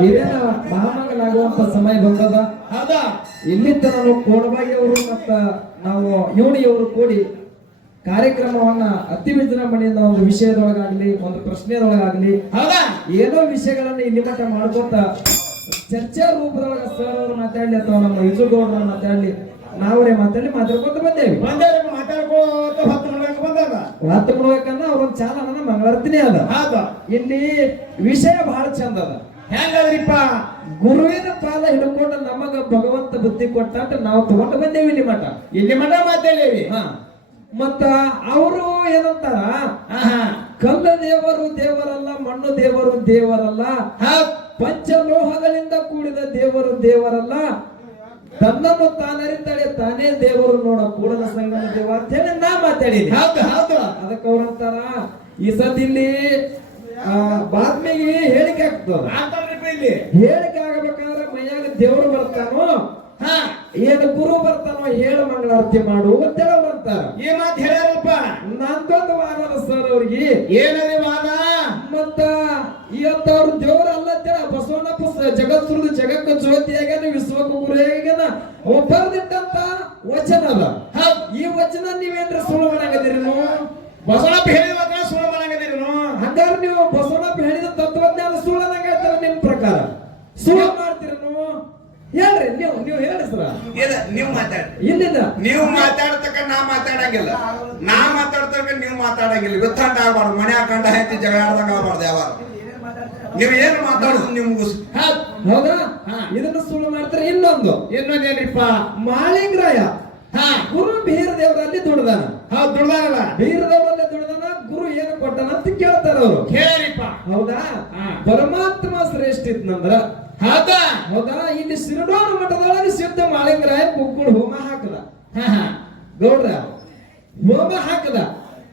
ಇದೇನ ಮಹಾಮಂಗಲಾಗುವಂತ ಸಮಯ ಬಂದದ? ಹೌದಾ? ಇಲ್ಲಿ ನಾವು ಕೋಡಬಾಯಿ ಅವರು ಮತ್ತ ನಾವು ಇವಣಿಯವರು ಕೂಡಿ ಕಾರ್ಯಕ್ರಮವನ್ನ ಅತಿ ವಿಜೃಂಭಣೆಯಿಂದ ಒಂದು ವಿಷಯದೊಳಗಾಗ್ಲಿ ಒಂದು ಪ್ರಶ್ನೆದೊಳಗಾಗ್ಲಿ ಏನೋ ವಿಷಯಗಳನ್ನ ಇಲ್ಲಿ ಮಟ್ಟ ಮಾಡ್ಕೊತ ಚರ್ಚಾ ರೂಪದೊಳಗ ಸರ್ ಅವರು ಮಾತಾಡ್ಲಿ ಅಥವಾ ನಮ್ಮ ವಿಜುಗೌಡರು ಮಾತಾಡ್ಲಿ ನಾವರೇ ಮಾತಾಡಿ ಮಾತಾಡ್ಕೊತ ಬಂದೇವಿ. ಬಂದೇವ್ರಿ ಮಾತಾಡ್ಕೋತ ಹೊತ್ತು ಮಾಡ್ಬೇಕು ಬಂದಾಗ ವಾರ್ತೆ ಮಾಡ್ಬೇಕಂದ್ರ ಅವ್ರೊಂದ್ ಚಾಲನ ಮಂಗಳಾರತಿನೇ ಅದ. ಇಲ್ಲಿ ವಿಷಯ ಬಹಳ ಚಂದ ಅದ. ಹೆಂಗದ್ರಿಪ್ಪ ಗುರುವಿನ ಪಾದ ಹಿಡ್ಕೊಂಡು ನಮಗ ಭಗವಂತ ಬುದ್ಧಿ ಕೊಟ್ಟ ಅಂತ ನಾವು ತಗೊಂಡು ಬಂದೇವಿ ಇಲ್ಲಿ ಮಠ. ಇಲ್ಲಿ ಮಠ ಮಾತಾಡೇವಿ ಹಾ. ಮತ್ತ ಅವರು ಏನಂತಾರ? ಕಲ್ಲ ದೇವರು ದೇವರಲ್ಲ ಮಣ್ಣು ದೇವರು ದೇವರಲ್ಲ ಪಂಚ ಪಂಚಲೋಹಗಳಿಂದ ಕೂಡಿದ ದೇವರು ದೇವರಲ್ಲ ತನ್ನನ್ನು ತಾನರಿತಾಳೆ ತಾನೇ ದೇವರು ನೋಡ ಕೂಡಲ ಸಂಗಮ ದೇವ ಅಂತ ಹೇಳಿ ನಾ ಮಾತಾಡಿನಿ ಹೌದು ಹೌದು. ಅದಕ್ಕೆ ಅವ್ರಂತಾರ ಈ ಆ, ಬಾತ್ಮಿಗೆ ಹೇಳಿಕೆ ಆಗ್ತದ. ಇಲ್ಲಿ. ಹೇಳಿಕೆ ಆಗಬೇಕಾದ್ರೆ ಮೈಯಾಗ ದೇವರು ಬರ್ತಾನೋ ಹಾ. ಏನು ಗುರು ಬರ್ತಾನೋ ಹೇಳ ಮಂಗಳಾರತಿ ಮಾಡು ಅಂತೇಳ ಅವ್ರು ಏ ಮಾತ್ ಹೇಳ್ಯಾರಪ್ಪ? ನಂದೊಂದು ವಾದ ಸರ್ ಅವ್ರಿಗೆ. ಏನರಿ ವಾದ? ಮತ್ತ ಇವತ್ತ ಅವ್ರು ದೇವ್ರ ಅಲ್ಲ ಬಸವಣ್ಣಪ್ಪ ಜಗತ್ಸುರ್ದು ಜಗತ್ ಸುರಿದು ಜಗಕ್ಕ ಜ್ಯೋತಿ ಆಗ್ಯಾನ ವಿಶ್ವಕ ಗುರು ಆಗ್ಯಾನ ಹೇಳ್ರಿ ನೀವು ನೀವು ಹೇಳ್ರಿ ಸರ. ಇಲ್ಲ ನೀವು ಮಾತಾಡಿ. ಇಲ್ಲಿಂದ ನೀವು ಮಾತಾಡ್ತಕ್ಕ ನಾ ಮಾತಾಡಂಗಿಲ್ಲ. ನಾ ಮಾತಾಡ್ತಕ್ಕ ನೀವು ಮಾತಾಡಂಗಿಲ್ಲ. ಗೊತ್ತಾಟ ಆಗ್ಬಾರ್ದು ಮನೆ ಹಾಕೊಂಡ ಹೆಂಡತಿ ಜಗಳ ಆಡ್ದಂಗ ಆಗ್ಬಾರ್ದು ಯಾವಾಗ ನೀವು ಏನು ಮಾತಾಡೋದು ನೀವು ಹೌದಾ? ಹಾ. ಇದನ್ನ ಸುಳ್ಳು ಮಾಡ್ತಾರೆ ಇನ್ನೊಂದು. ಇನ್ನೊಂದೇನ್ರಿಪ್ಪ ಮಾಳಿಂಗರಾಯ. ಹಾ. ಗುರು ಬೀರ ದೇವರಲ್ಲಿ ದುಡ್ದಾನ. ಹೌದು ದುಡ್ದಾನಲ್ಲ? ಬೀರ ದೇವರಲ್ಲಿ ದುಡ್ದಾನ. ಗುರು ಏನು ಕೊಟ್ಟನ ಅಂತ ಕೇಳ್ತಾರ ಅವರು ಹೇಳ್ರಿಪ್ಪ ಹೌದಾ. ಪರಮಾತ್ಮ ಶ್ರೇಷ್ಠ ಇದ್ನಂದ್ರ? ಹೌದಾ? ಹೌದಾ? ಇಲ್ಲಿ ಸಿರಡೋಣ ಮಠದೊಳಗೆ ಸಿದ್ಧ ಮಾಳಿಂಗರಾಯ ಕುಕ್ಕುಳು ಹೋಮ ಹಾಕದ. ಹಾ ಹಾ. ಗೌಡ್ರ ಹೋಮ ಹಾಕದ.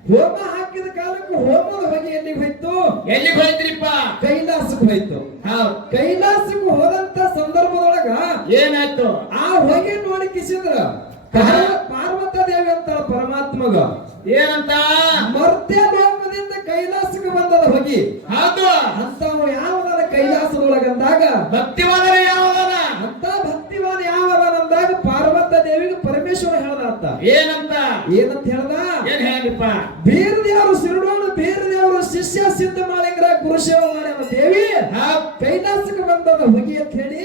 ಹೋಮ ಹಾಕಿದ ಕಾಲಕ್ಕೆ ಹೋಮದ ಹೊಗೆ ಎಲ್ಲಿಗೆ ಹೋಯ್ತು? ಎಲ್ಲಿಗೆ ಹೋಯ್ತ್ರಿಪ್ಪ? ಕೈಲಾಸಕ್ಕೆ ಹೋಯ್ತು. ಕೈಲಾಸಕ್ಕೆ ಹೋದಂತ ಸಂದರ್ಭದೊಳಗ ಏನಾಯ್ತು? ಆ ಹೊಗೆ ನೋಡಿ ಕಿಸಿದ್ರ ಪಾರ್ವತ ದೇವಿ ಅಂತ ಪರಮಾತ್ಮಗ. ಏನಂತ? ಮರ್ತ್ಯ ಲೋಕದಿಂದ ಕೈಲಾಸಕ್ಕೆ ಬಂದದ ಹೊಗಿ. ಹೌದು. ಅಂತವ ಯಾವದರ ಕೈಲಾಸದೊಳಗಂದಾಗ? ಭಕ್ತಿವಾದರೆ ಯಾವದನ ಅಂತ ಭಕ್ತಿವಾದ ಯಾವದನಂದಾಗ ಪಾರ್ವತ ದೇವಿಗೆ ಪರಮೇಶ್ವರ ಹೇಳದ ಅಂತ ಏನಂತ? ಏನಂತ ಹೇಳ್ದ? ಏನ್ ಹೇಳಿಪ್ಪ ಬೇರೆ ದೇವರು ಸಿರುಡೋಣ ಬೇರೆ ದೇವರು ಶಿಷ್ಯ ಸಿದ್ಧ ಮಾಡಿಂಗ್ರ ಗುರುಶೇವ ಮಾಡ್ಯಾವ ದೇವಿ. ಕೈಲಾಸಕ್ಕೆ ಬಂದದ ಹೊಗಿ ಅಂತ ಹೇಳಿ.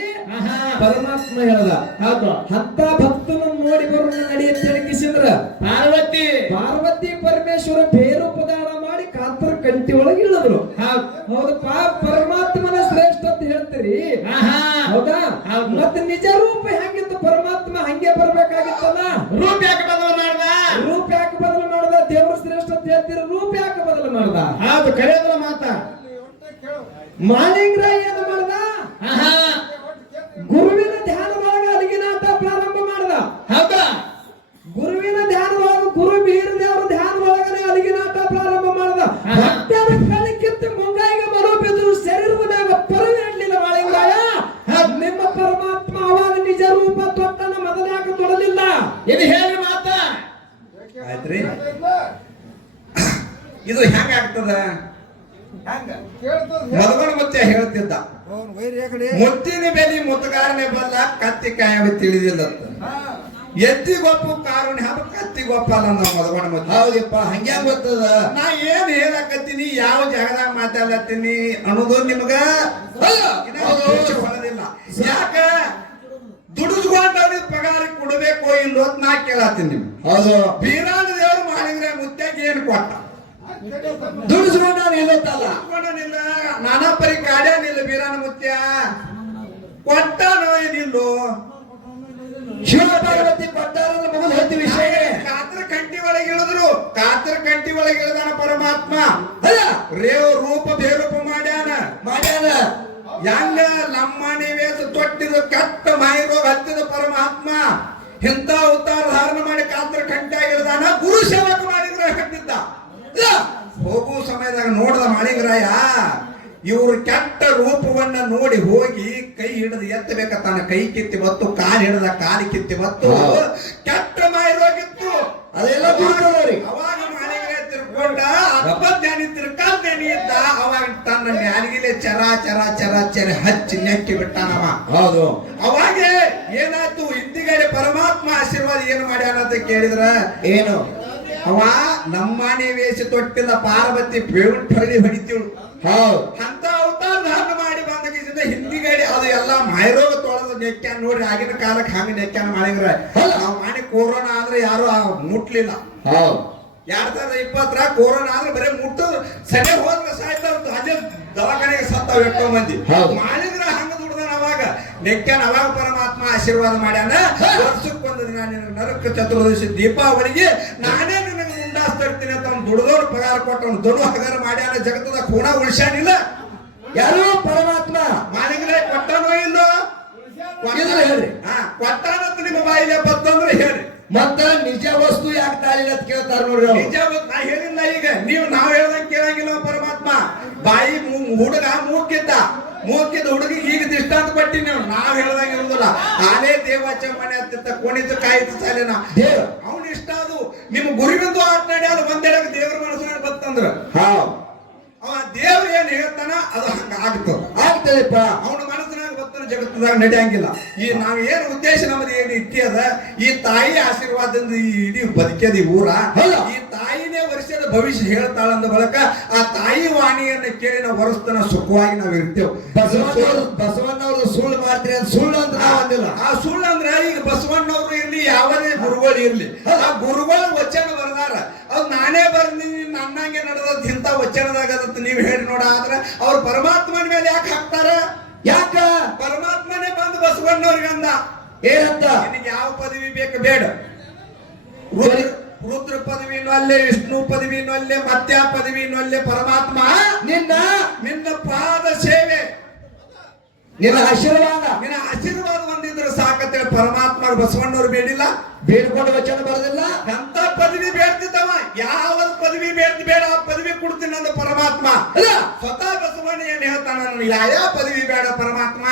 ಪರಮಾತ್ಮ ಹೇಳ್ದ. ಹೌದು. ಅಂತ ಭಕ್ತನ ನೋಡಿ ಬರೋಣ ನಡಿ ಅಂತ ಹೇಳಿ ಕಿಸಿದ್ರ ಪಾರ್ವತಿ ಹೌದಪ್ಪ ಪರಮಾತ್ಮನ ಶ್ರೇಷ್ಠ ಅಂತ ಹೇಳ್ತೀರಿ. ಹೌದಾ? ಮತ್ತೆ ನಿಜ ರೂಪ ಹೆಂಗಿತ್ತು? ಪರಮಾತ್ಮ ಹಂಗೆ ಬರ್ಬೇಕಾಗಿತ್ತಲ್ಲ? ರೂಪ ಯಾಕೆ ಬದಲು ಮಾಡ್ದ? ರೂಪ ಯಾಕೆ ಬದಲು ಮಾಡ್ದ? ದೇವ್ರ ಶ್ರೇಷ್ಠ ಅಂತ ಹೇಳ್ತೀರಿ ರೂಪ ಯಾಕೆ ಬದಲು ಮಾಡ್ದ? ಹೌದು ಕರೆಯೋದ್ರ ಮಾತ. ಮಾಲಿಂಗ್ರ ಏನು ಮಾಡ್ದ. ಗುರುವಿನ ಧ್ಯಾನದೊಳಗ ಅಲಿಗಿನಾಥ ಪ್ರಾರಂಭ ಮಾಡ್ದ. ಹೌದಾ? ಗುರುವಿನ ಧ್ಯಾನದೊಳಗ ಗುರು ಬೀರ ದೇವರ ಧ್ಯಾನದೊಳಗನೆ ಅಲಿಗಿನಾಥ ಪ್ರಾರಂಭ ಮಾಡ್ದ. ಆಹಾ. ಹೆಂಗ ಆಗ್ತದ? ಮಲಗಣ ಮುತ್ತೆ ಹೇಳ್ತಿದ್ದ. ಮುತ್ತಿನ ಬೆಲಿ ಮುತ್ತಗಾರನೆ ಬಲ್ಲ ಕತ್ತಿ ಕಾಯವ ತಿಳಿದಿಲ್ಲ ಎತ್ತಿ ಗೊಪ್ಪು ಕಾರಣ ಹಬ್ಬ ಕತ್ತಿ ಗೊಪ್ಪ ಅಲ್ಲ ನಾವು ಮದಗಣ ಮುತ್ತೆ. ಹೌದಪ್ಪ ಹಂಗೆ ಗೊತ್ತದ? ನಾ ಏನ್ ಹೇಳಕತ್ತೀನಿ ಯಾವ ಜಾಗದಾಗ ಮಾತಾಡತ್ತೀನಿ ಅನ್ನೋದು ನಿಮ್ಗ ದೋಷ ಯಾಕ? ದುಡಿಸ್ಕೊಂಡವ್ರಿಗೆ ಪಗಾರ ಕೊಡಬೇಕು ಇಲ್ಲೋ ನಾ ಕೇಳತ್ತೀನಿ ನೀವು ಹೌದು. ಬೀರಾಣ ದೇವ್ರು ಮಾಡಿದ್ರೆ ಮುತ್ತೆಗೆ ಏನು ಕೊಟ್ಟ? ದುಡಿಸ್ಕೊಂಡು ದುಡ್ಸ್ಕೊಂಡನಿಲ್ಲ ನಾನಾ ಪರಿ ಕಾಡ್ಯಾನಿಲ್ಲ ಬೀರಾನ ಮುತ್ಯ. ಕೊಟ್ಟಾನೋ ಏನಿಲ್ಲೋ ಶಿವ ಪಾರ್ವತಿ ಮೊದಲು ಹೇಳ್ತಿ ವಿಷಯ. ಕಾತ್ರ ಕಂಟಿ ಒಳಗೆ ಇಳಿದ್ರು. ಕಾತ್ರ ಕಂಟಿ ಒಳಗೆ ಇಳಿದಾನ ಪರಮಾತ್ಮ. ಅಲ್ಲ? ರೇವ್ ರೂಪ ಬೇರೂಪ ಮಾಡ್ಯಾನ. ಮಾಡ್ಯಾನ? ಹೆಂಗ ಲಂಬಾಣಿ ವೇಷ ತೊಟ್ಟಿದ ಕಟ್ಟ ಮಾಯಿರೋಗ ಹತ್ತಿದ ಪರಮಾತ್ಮ. ಇಂಥ ಉತ್ತಾರ ಧಾರಣ ಮಾಡಿ ಕಾತ್ರ ಕಂಠ ಇಳಿದಾನ ಗುರು ಮಾಳಿಗರಾಯ ಇವರು ಕೆಟ್ಟ ರೂಪವನ್ನ ನೋಡಿ ಹೋಗಿ ಕೈ ಹಿಡಿದು ಎತ್ತಬೇಕ ತನ್ನ ಕೈ ಕಿತ್ತಿ ಬತ್ತು ಕಾಲು ಹಿಡಿದ ಕಾಲು ಕಿತ್ತಿ ಬತ್ತು. ಕೆಟ್ಟ ಮಾಯಿರೋಗಿತ್ತು ಅದೆಲ್ಲ. ಅವಾಗ ಮನೆಗೆ ತಿರ್ಕೊಂಡ ಅಪ್ಪಜ್ಞಾನಿ ತಿರ್ಕಾಲ್ ಜ್ಞಾನಿ ಇದ್ದ. ಬಂದ ಅವಾಗ ತನ್ನ ನ್ಯಾಲಿಗಿಲೆ ಚರ ಚರ ಚರ ಚರ ಹಚ್ಚಿ ನೆಕ್ಕಿ ಬಿಟ್ಟಾನವ. ಹೌದು. ಅವಾಗೆ ಏನಾಯ್ತು? ಹಿಂದಿಗಡೆ ಪರಮಾತ್ಮ ಆಶೀರ್ವಾದ ಏನು ಮಾಡ್ಯಾನ ಅಂತ ಕೇಳಿದ್ರ? ಏನು? ಅವ ನಮ್ಮನೆ ವೇಷ ತೊಟ್ಟಿಲ್ಲ ಪಾರ್ವತಿ ಬೇವಿನ ಹೊಡಿತೀಳು. ಹೌದು. ಅಂತ ಅವತಾರ ಧಾರಣ ಮಾಡಿ ಬಂದ ಹಿಂದಿಗಡೆ ಅದು ಎಲ್ಲ ಮಾಯರೋಗ ತೊಳೆದ ನೆಕ್ಕ್ಯಾನ ನೋಡ್ರಿ ಆಗಿನ ಕಾಲಕ್ಕೆ ಹಂಗ ನೆಕ್ಕ್ಯಾನ ಮಾಡಿದ್ರ. ನಾವು ಮಾಡಿ ಕೊರೋನಾ ಆದ್ರೆ ಯಾರು ಮುಟ್ಲಿಲ್ಲ. ಹೌದು. ಎರಡ್ ಸಾವಿರದ ಇಪ್ಪತ್ತರ ಕೊರೋನಾ ಆದ್ರೆ ಬರೀ ಮುಟ್ಟು ಸಡೆ ಹೋದ್ರೆ ಸಾಯ್ತಾವ ಅದೇ ದವಾಖಾನೆಗೆ ಸತ್ತಾವ ಎಷ್ಟೋ ಮಂದಿ. ಹೌದು. ಮಾಡಿದ್ರ ಹಂಗ ದುಡ್ದಾನ ಅವಾಗ. ನೆಕ್ಕ್ಯಾನ ಅವಾಗ ಪರಮಾತ್ಮ ಆಶೀರ್ವಾದ ಮಾಡ್ಯಾನ. ವರ್ಷಕ್ಕೆ ಒಂದು ದಿನ ನರಕ ಚತುರ್ದಶಿ ದೀಪಾವಳಿಗೆ ನಾನೇ ತರ್ತೀನಿ ಅಂತ ಅವ್ನು ದುಡ್ದವ್ರು ಪಗಾರ ಕೊಟ್ಟು ಅವ್ನು ದೊಡ್ಡ ಹಗಾರ ಮಾಡ್ಯಾನ ಜಗತ್ತದ ಕೋಣ ಉಳ್ಸ್ಯಾನಿಲ್ಲ? ಯಾರು? ಪರಮಾತ್ಮ. ಮಾಡಿದ್ರೆ ಕೊಟ್ಟನೋ ಇಲ್ಲೋ? ಹೇಳ್ರಿ. ಹಾ ಕೊಟ್ಟಾನಂತ ನಿಮ್ಮ ಬಾಯಿಲೆ ಬತ್ತಂದ್ರೆ ಹೇಳ್ರಿ. ಮತ್ತ ನಿಜ ವಸ್ತು ಯಾಕೆ ತಾಳಿಲ್ಲ ಅಂತ ಕೇಳ್ತಾರ ನೋಡ್ರಿ. ನಿಜ ವಸ್ತು ನಾ ಹೇಳಿಲ್ಲ ಈಗ. ನೀವು ನಾವ್ ಹೇಳ್ದಂಗೆ ಕೇಳಂಗಿಲ್ಲ ಪರಮಾತ್ಮ. ಬಾಯಿ ಹುಡುಗ ಮೂಕಿದ್ದ ಮೂಕಿದ್ದ ಹುಡುಗಿ ಈಗ ದಿಷ್ಟಾಂತ ಕೊಟ್ಟಿನಿ ನಾವು ನಾವ್ ಹೇಳ್ದಂಗೆ ಇರುದಿಲ್ಲ. ನಾನೇ ದೇವಾಚ ಮನೆ ಹತ್ತಿತ್ತ ಕೋಣಿದ್ದು ಕಾಯಿತು ಸಾಲಿನ. ಅವ್ನ ಇಷ್ಟ ಅದು. ನಿಮ್ ಗುರುವಿಂದು ಮನಸ್ಸಿನಾಗ ಹಾ. ಅವ ದೇವ್ರ ಏನ್ ಹೇಳ್ತಾನ ಅದು ಹಂಗ ಆಗ್ತದ. ಆಗ್ತದಪ್ಪ. ಅವನ ಮನಸ್ಸಿನಾಗ ಗೊತ್ತಿರೋ ಜಗತ್ತದಾಗ ನಡೆಯಂಗಿಲ್ಲ. ಈ ನಾವ್ ಏನ್ ಉದ್ದೇಶ ನಮ್ದು ಏನು ಇಟ್ಟಿಯದ ಈ ತಾಯಿ ಆಶೀರ್ವಾದದಿಂದ ಈ ಇಡೀ ಬದುಕ್ಯದ ಈ ಊರ. ಈ ತಾಯಿನೇ ವರ್ಷದ ಭವಿಷ್ಯ ಹೇಳ್ತಾಳಂದ ಬಳಕ ಆ ತಾಯಿ ವಾಣಿಯನ್ನ ಕೇಳಿ ನಾವು ಹೊರಸ್ತನ ಸುಖವಾಗಿ ನಾವ್ ಇರ್ತೇವೆ. ಬಸವಣ್ಣವ್ರು ಬಸವಣ್ಣವ್ರು ಸುಳ್ಳು ಮಾಡ್ತೀರಿ ಅಂತ ಸುಳ್ಳು ಅಂತ ನಾವ್ ಅಂದಿಲ್ಲ. ಆ ಸುಳ್ಳು ಅಂದ್ರೆ ಈಗ ಬಸವಣ್ಣವ್ರು ಇರ್ಲಿ ಯಾವುದೇ ಗುರುಗಳು ಇರ್ಲಿ. ಆ ಗುರುಗಳು ವಚನ ಬರದಾರ. ಅದು ನಾನೇ ಬರ್ದೀನಿ ನನ್ನಂಗೆ ನಡೆದ ಇಂಥ ವಚನದಾಗ ನೀವು ಹೇಳಿ ನೋಡ ಆದ್ರೆ ಅವ್ರು ಪರಮಾತ್ಮನ ಮೇಲೆ ಯಾಕೆ ಹಾಕ್ತಾರ? ಯಾಕ? ಪರಮಾತ್ಮನೇ ಬಂದು ಬಸವಣ್ಣವ್ರಿಗೆ ಅಂದ ಏನಂತ ನಿನಗೆ ಯಾವ ಪದವಿ ಬೇಕು ಬೇಡ. ರುದ್ರ ಪದವಿನೂ ಅಲ್ಲೇ ವಿಷ್ಣು ಪದವಿನೂ ಅಲ್ಲೇ ಮತ್ಯ ಪದವಿನೂ ಅಲ್ಲೇ ಪರಮಾತ್ಮ. ನಿನ್ನ? ನಿನ್ನ ಪಾದ ಸೇವೆ. ನಿನ್ನ ಆಶೀರ್ವಾದ? ನಿನ್ನ ಆಶೀರ್ವಾದ ಬಂದಿದ್ರೆ ಸಾಕತ್ತೇಳಿ ಪರಮಾತ್ಮ ಬಸವಣ್ಣವ್ರು ಬೇಡಿಲ್ಲ. ಬೇಡ್ಕೊಂಡು ವಚನ ಬರೋದಿಲ್ಲ? ಎಂತ ಪದವಿ ಬೇಡ್ತಿದ್ದವ ಪರಮಾತ್ಮ. ಅಲ್ಲ ಸ್ವತಃ ಬಸವಣ್ಣ ಏನ್ ಹೇಳ್ತಾನ ನನಗೆ ಯಾವ ಪದವಿ ಬೇಡ ಪರಮಾತ್ಮ?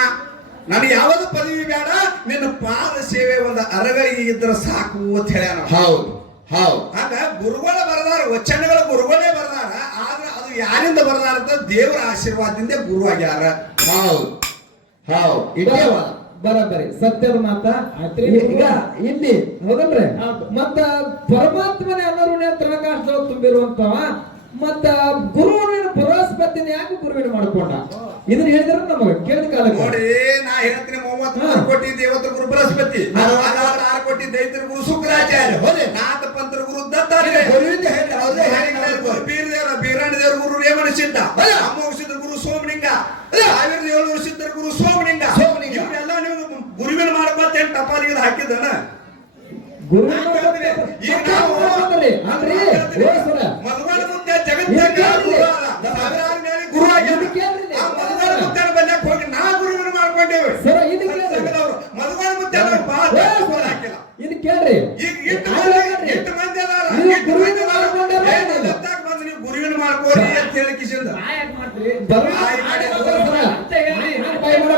ನನಗೆ ಯಾವ್ದು ಪದವಿ ಬೇಡ? ನಿನ್ನ ಪಾದ ಸೇವೆ ಒಂದು ಅರಗಳಿಗೆ ಇದ್ರೆ ಸಾಕು ಅಂತ ಹೇಳ್ಯಾನ ಹೌದು ಹೌದು. ಆಗ ಗುರುಗಳ ಬರದಾರ ವಚನಗಳ ಗುರುಗಳೇ ಬರದಾರ ಆದ್ರೆ ಅದು ಯಾರಿಂದ ಬರದಾರ ಅಂತ ದೇವರ ಆಶೀರ್ವಾದದಿಂದ ಗುರು ಆಗ್ಯಾರ. ಹೌದು ಹೌದು. ಇದೇ. ಬರಬರಿ ಸತ್ಯದ ಮಾತ ಈಗ ಇಲ್ಲಿ ಹೌದಲ್ರಿ? ಮತ್ತ ಪರಮಾತ್ಮನೇ ಎಲ್ಲರೂ ತಳಕಾಶದೊಳಗೆ ತುಂಬಿರುವಂತವ? ಮತ್ತ ಗುರುವಿನ ಬೃಹಸ್ಪತಿನ ಯಾಕೆ ಗುರುವಿನ ಮಾಡ್ಕೊಂಡ? ಇದನ್ನ ಹೇಳಿದ್ರ ನಮಗ ಕೇಳಿದ ಕಾಲ ನೋಡಿ ನಾ ಹೇಳ್ತೀನಿ ಮೂವತ್ತ್ ಮೂರು ಕೋಟಿ ದೇವತರ ಗುರು ಬೃಹಸ್ಪತಿ. ಆರು ಕೋಟಿ ದೈತರ ಗುರು ಶುಕ್ರಾಚಾರ್ಯ. ಹೋದೆ. ನಾಥ ಪಂತ್ರ ಗುರು ದತ್ತಾತ್ರೇಯ ಬೀರದೇವರ ಬೀರಾಣಿ ದೇವರ ಗುರು ರೇಮಣ ಸಿದ್ಧ. ಅಮೋಘಸಿದ್ಧ ಗುರು ಸೋಮಲಿಂಗ. ಸಾವಿರದ ಏಳುನೂರು ಸಿದ್ಧರ ಗುರು ಸೋಮಲಿಂಗ. ಸೋಮಲಿಂಗ. ಇವರೆಲ್ಲ ನೀವು ಗುರುವಿನ ಮಾಡ್ಕೊತೇನ್ ಟಪಾಲಿಗೆ ಹಾಕಿದನ ಗುರುವಿನ ಈಗ ನಾವು ಮಾಡ್ಕೊಂಡ್ರಿ. ಅಲ್ರಿ ಹೋಗಿ ನಾ ಗುರುವಿನ ಮಾಡ್ಕೊಂಡೇವೆ ಜಾಸ್ತಿ ಸರ, ಹಾಕಿಲ್ಲ. ಇದು ಕೇಳ್ರಿ. ಈಗ ಎಷ್ಟು ಮಂದಿ. ಎಷ್ಟು ಮಂದಿ ಅದಾರ. ಎಷ್ಟು ಮಂದಿ ಏ, ಬಂದು ನೀವು ಗುರುವಿನ ಮಾಡ್ಕೋರಿ ಅಂತ ಹೇಳಿ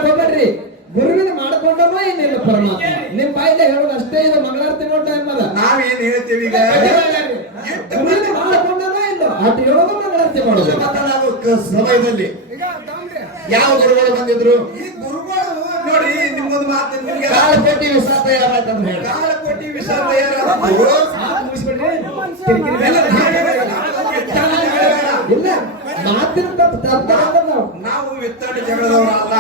ಹೋಗ್ಬೇಡ್ರಿ. ಗುರುವಿನ ಮಾಡ್ಕೊಂಡನೋ ಏನಿಲ್ಲ ಪರಮಾತ್ಮ. ನಿಮ್ ಬಾಯಿಲೆ ಹೇಳೋದು ಅಷ್ಟೇ ಇದು. ಮಂಗಳಾರತಿ ನೋಡ್ತಾ ಇರ್ಮಲ್ಲ ನಾವೇನ್ ಹೇಳ್ತೀವಿ ಈಗ? ಮಾಡೋದು ನಾವು ಸಮಯದಲ್ಲಿ ಯಾವ ಗುರುಗಳು ಬಂದಿದ್ರು? ಈ ಗುರುಗಳು ನೋಡಿ ನಿಮ್ಮೊಂದು ಮಾತು ನಿಮ್ಗೆ ಕಾಲ ಕೋಟಿ ವಿಶ್ವಾಸ ಯಾರಾಯ್ತಂತ ಹೇಳಿ. ಕಾಲಕೋಟಿ ವಿಷ. ಎಲ್ಲ ಇಲ್ಲ ಮಾತಿನ ತಪ್ಪ ನಾವು. ವಿತ್ತಡಿ ವಿತ್ತಂಡ ಜಗಳದವರಲ್ಲ.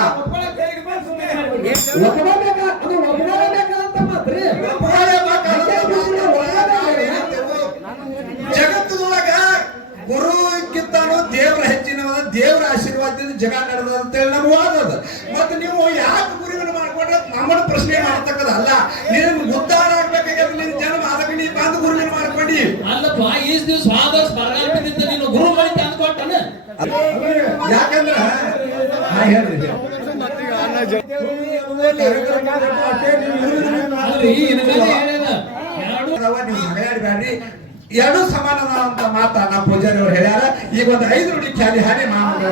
ದೇವರ ಆಶೀರ್ವಾದದಿಂದ ಜಗ ನಡೆದ ಅಂತ ಹೇಳಿ ವಾದ ಅದ ಮತ್ತೆ ನೀವು ಯಾಕೆ ಗುರಿಗಳು ಮಾಡ್ಕೊಂಡ್ರೆ ನಮ್ಮನ್ನ ಪ್ರಶ್ನೆ ಮಾಡ್ತಕ್ಕದಲ್ಲ ನೀನು ಉದ್ಧಾರ ಆಗ್ಬೇಕಾಗ್ಯದ ನಿನ್ ಜನ್ಮ ಅದಕ್ಕೆ ನೀ ಬಂದು ಗುರುಗಳು ಮಾಡ್ಕೊಂಡಿ. ಅಲ್ಲಪ್ಪ ಈಸ್ ದಿವ್ಸ ಆದರ್ಶ ಬರಗಾಲದಿಂದ ನೀನು ಗುರು ಮಾಡಿ ತಂದು ಕೊಟ್ಟನ ಯಾಕಂದ್ರ ಹೇಳ್ರಿ ಅಲ್ರಿ ನೀವು ಜಗಳಾಡ್ಬ್ಯಾಡ್ರಿ ಎರಡು ಸಮಾನ ಅದಾವ ಅಂತ ಮಾತ ನಮ್ಮ ಪೂಜಾರಿ ಅವ್ರು ಹೇಳ್ಯಾರ. ಈಗ ಒಂದು ಐದು ನುಡಿ ಖ್ಯಾಲಿ ಹಾನಿ ಮಾಡೋದು